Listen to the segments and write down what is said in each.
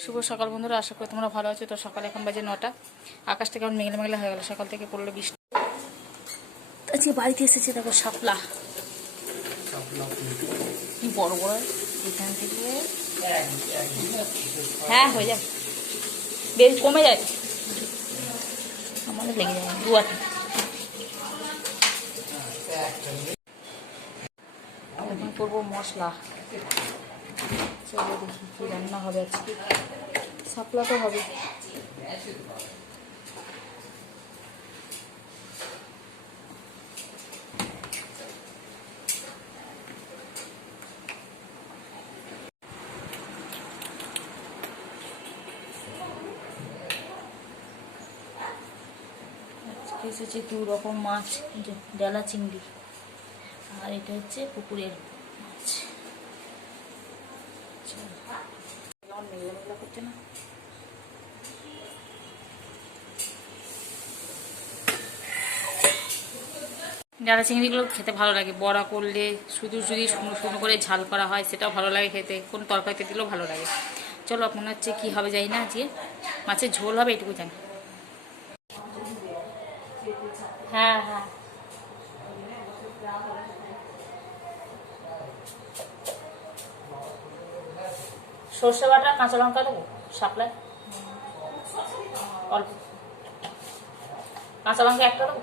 শুভ সকাল বন্ধুরা, আশা করি তোমরা ভালো আছো। তো সকালে এখন বাজে 9টা। আকাশটা কেমন মেঘলা মেঘলা হয়ে গেল, সকাল থেকে পড়লো বৃষ্টি। আজকে বাড়িতে এসেছে দেখো শাপলা, কি বড় বড়। এখান থেকে হ্যাঁ হয়ে যাবে, বেশ কমে যায়, আমাদের লেগে যাবে দুয়াতে। এখন করবো মশলা। চলো দেখি কি রান্না হবে আজকে। শাপলা তো হবে। এসেছে দু রকম মাছ, ডালা চিংড়ি, আর এটা হচ্ছে পুকুরের মাছ। কেমন মেঘলা মেঘলা করছে না? ডালা চিংড়িগুলো খেতে ভালো লাগে, বড়া করলে শুধু যদি শুকনো শুকনো করে ঝাল করা হয় সেটাও ভালো লাগে খেতে, কোনো তরকারিতে দিলেও ভালো লাগে। চলো মনে হচ্ছে কী হবে জানি না, আজকে মাছের ঝোল হবে এটুকু জানি। হ্যাঁ হ্যাঁ, সর্ষে বাটা কাঁচা লঙ্কা দেবো শাপলায়, অল্প কাঁচা লঙ্কা একটা দেবো।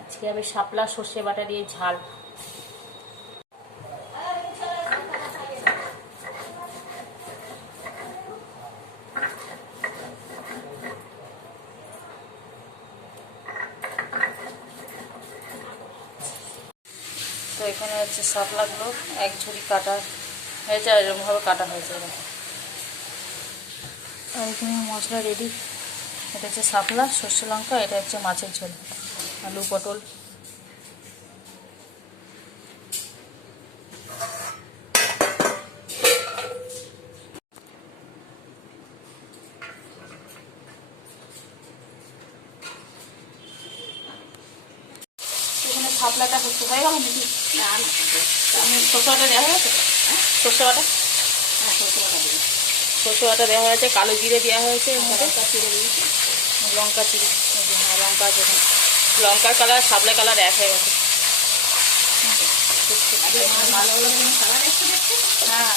আজকে হবে শাপলা সর্ষে বাটা দিয়ে ঝাল। তো এখানে হচ্ছে শাপলাগুলো এক ঝুড়ি কাটা হয়েছে, আর এরকমভাবে কাটা হয়েছে এরকম। আর এখানে মশলা রেডি। এটা হচ্ছে শাপলা, সর্ষে লঙ্কা, এটা হচ্ছে মাছের ঝোল, আলু পটল। এখানে শাপলাটা হচ্ছে হয়ে গেল নাকি? সর্ষে বাটা দেওয়া হয়ে গেছে, সর্ষে বাটা, সর্ষে বাটা দেওয়া হয়েছে, কালো জিরে দেওয়া হয়েছে, লঙ্কা চিড়ে, হ্যাঁ লঙ্কা আছে, লঙ্কার কালার শাপলা কালার এক হয়ে গেছে। হ্যাঁ,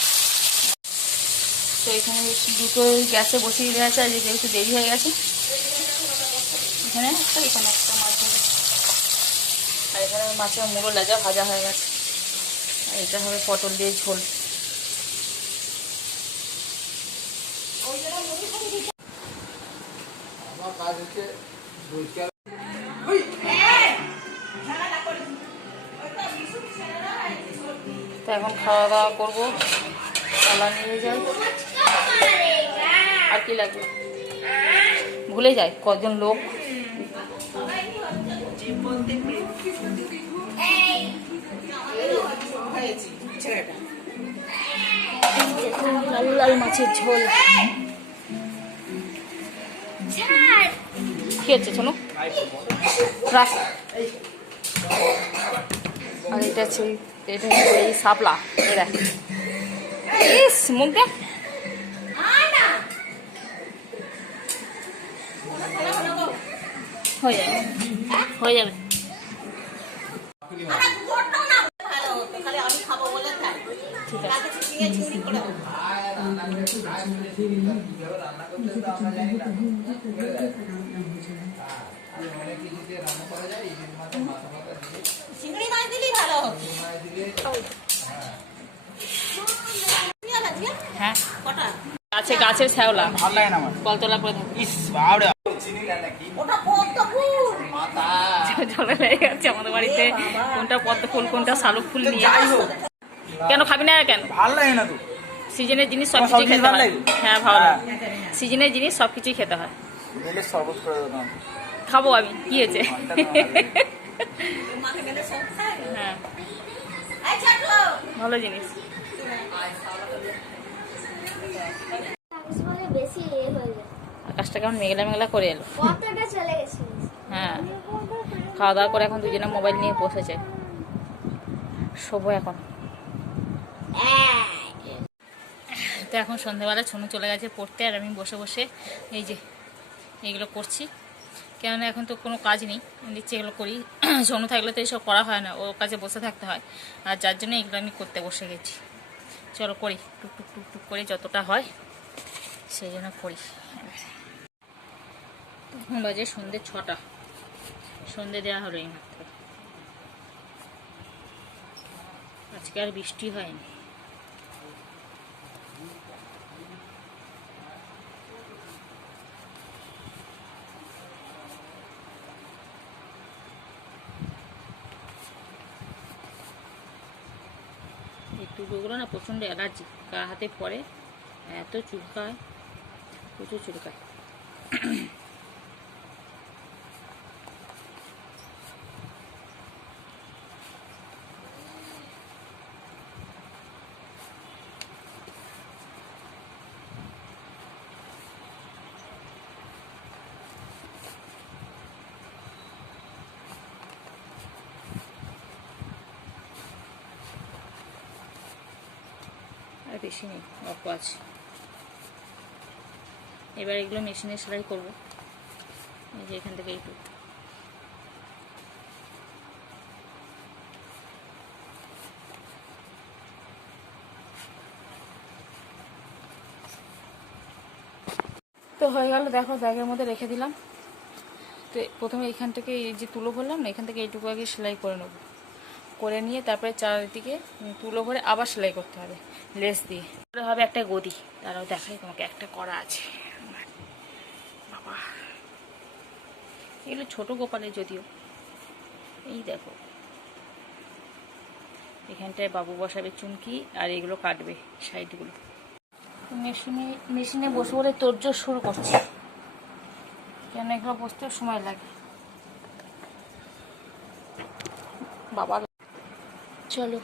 তো এখানে দুটো গ্যাসে বসিয়ে দেওয়া আছে, আর যেহেতু দেরি হয়ে গেছে এখানে একটা, এখানে একটা মাছ হবে, আর এখানে মাছের মুড়ো লেজা ভাজা হয়ে গেছে, আর এটা হবে পটল দিয়ে ঝোল। তো এখন খাওয়া দাওয়া করবো, থালা নিয়ে যাই। আর কি লাগবে ভুলে যায় কজন লোক। লাল লাল মাছের ঝোল। কি হচ্ছে শোনো, রাখ। আর এটা হচ্ছে এই শাপলা, এটা ইস মুখ দে, হয়ে যাবে হয়ে যাবে। ঠিক আছে, চিংড়ি মাছ দিলেই ভালো। হ্যাঁ গাছে, গাছের শ্যাওলা ভালো লাগে না আমার, কলতলা করে থাকে। ইস বাবা, ঝোলে লেগে গেছে আমাদের বাড়িতে। কোনটা পদ্ম ফুল কোনটা শালুক ফুল নিয়ে। কেন খাবি না? কেন ভালো লাগে না? তো সিজনের জিনিস সবকিছু খেতে হয়। হ্যাঁ ভালো লাগে, সিজনের জিনিস সবকিছুই খেতে হয়। খাবো আমি, কি হয়েছে? হ্যাঁ ভালো জিনিস। আকাশটা কেমন মেঘলা মেঘলা করে এলো। হ্যাঁ, খাওয়া দাওয়া করে এখন দুজনে মোবাইল নিয়ে বসেছে, শোবো এখন। তো এখন সন্ধ্যাবেলা ছনু চলে গেছে পড়তে, আর আমি বসে বসে এই যে এইগুলো করছি। কেননা এখন তো কোনো কাজ নেই, দিচ্ছি এগুলো করি। ছনু থাকলে তো এইসব করা হয় না, ওর কাছে বসে থাকতে হয়, আর যার জন্য এগুলো আমি করতে বসে গেছি। চলো করি, টুকটুক টুকটুক করে যতটা হয় সেই জন্য করি। এখন বাজে সন্ধ্যে 6টা, সন্ধ্যে দেওয়া হলো এই মাত্র। আজকে আর বৃষ্টি হয়নি। এই টুকরোগুলো না প্রচণ্ড অ্যালার্জি, গা হাতে পড়ে, এত চুলকায়, প্রচুর চুলকায়। আর বেশি নেই, অল্প আছে। এবার এগুলো মেশিনে সেলাই করবো। এই যে এখান থেকে এইটুকু তো হয়ে গেল। দেখো ব্যাগের মধ্যে রেখে দিলাম। তো প্রথমে এখান থেকে এই যে তুলো ভরলাম না, এখান থেকে এইটুকু আগে সেলাই করে নেবো, করে নিয়ে তারপরে চারিদিকে তুলো ভরে আবার সেলাই করতে হবে লেস দিয়ে। হবে একটা গদি, তারাও দেখাই তোমাকে, একটা করা আছে। বাবা এগুলো ছোটো গোপালের যদিও। এই দেখো এখানটায় বাবু বসাবে চুমকি, আর এগুলো কাটবে সাইডগুলো। মেশিনে বসে বলে তোড়জোড় শুরু করছি, কেন এগুলো বসতেও সময় লাগে। বাবা চলো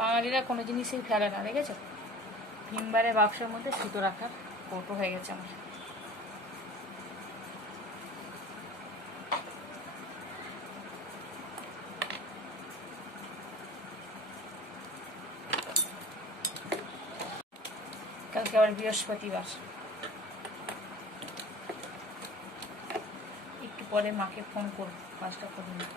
বাঙালিরা কোনো জিনিসই ফেলে না, দেখেছো? ভিমবারে বাক্সের মধ্যে সুতো রাখার কৌটো হয়ে গেছে আমার। কালকে আবার বৃহস্পতিবার, একটু পরে মাকে ফোন করবো, কাজটা করে নিই।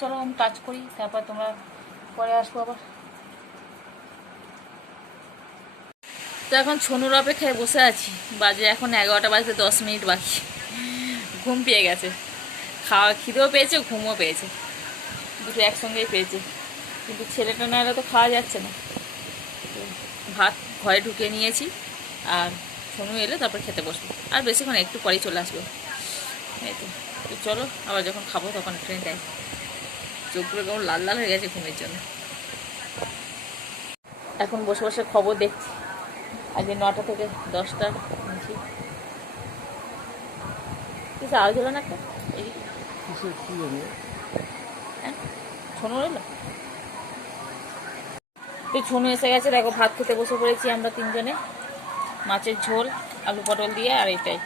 চলো আমি কাজ করি, তারপর তোমরা পরে আসবো আবার। তো এখন ছনুর অপেক্ষায় বসে আছি, বাজে এখন 11টা বাজতে 10 মিনিট বাকি। ঘুম পেয়ে গেছে, খাওয়া খিদেও পেয়েছে, ঘুমও পেয়েছে, দুটো একসঙ্গেই পেয়েছে। কিন্তু ছেলেটা না এলে তো খাওয়া যাচ্ছে না। ভাত ঘরে ঢুকিয়ে নিয়েছি, আর ছনু এলে তারপর খেতে বসবো। আর বেশিক্ষণ একটু পরেই চলে আসবো। এই তো চলো, আবার যখন খাবো তখন ট্রেন দেয়। চোখগুলো কেমন লাল লাল হয়ে গেছে ঘুমের জন্য। এখন বসে বসে খবর দেখছি, আজকে 9টা থেকে 10টা নিচ্ছি। কিছু আওয়াজ হলো না একটা, হ্যাঁ ছনু এলো। তো ছনু এসে গেছে, দেখো ভাত খেতে বসে পড়েছি আমরা তিনজনে। মাছের ঝোল, আলু পটল দিয়ে, আর এটাই,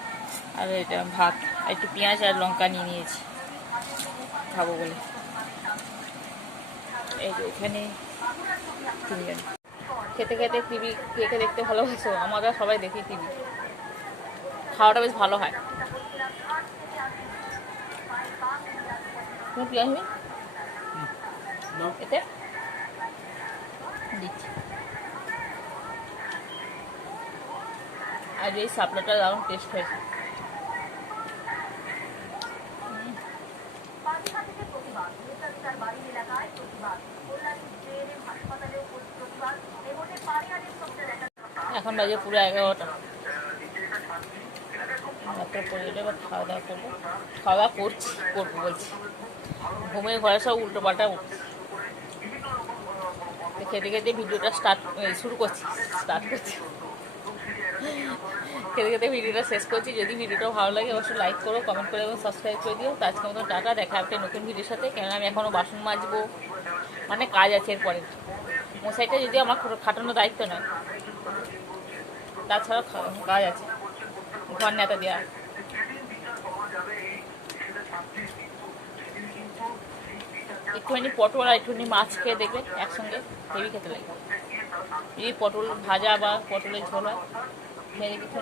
আর এটা ভাত, একটু পেঁয়াজ আর লঙ্কা নিয়ে নিয়েছি খাবো বলে। এই যে এখানে তিনজন খেতে খেতে টিভি দেখে দেখতে ভালোবাসো, আমরা সবাই দেখি টিভি। খাওয়াটা বেশ ভালো হয়। তুমি পেঁয়াজ নিবি এতে দিচ্ছি। আর এই সাপলাটা দারুণ টেস্ট হয়েছে। এখন বাজে পুরো 11টা। তারপরে করে এবার খাওয়া দাওয়া করবো, খাওয়া দাওয়া করবো বলছি, ঘুমের ঘরে সব উল্টো পাল্টা উঠছে। খেতে খেতে ভিডিওটা শুরু করছি। খেতে খেতে ভিডিওটা শেষ করছি। যদি ভিডিওটা ভালো লাগে অবশ্যই লাইক করো, কমেন্ট করে এবং সাবস্ক্রাইব করে দিও। তো আজকের মতো টাটা, দেখা একটা নতুন ভিডিওর সাথে। কেননা আমি এখনও বাসন মাজবো, অনেক কাজ আছে এরপরে। মশাইটা যদি আমার খাটানোর দায়িত্ব নয়, তাছাড়া কাজ আছে, ঘর নেতা দেওয়া। একটুখানি পটল আর একটুখানি মাছ খেয়ে দেখবে একসঙ্গে, হেভি খেতে লাগবে। যদি পটল ভাজা বা পটলের ঝোল হয়, খেয়ে দেখি,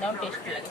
দারুণ টেস্টি লাগে।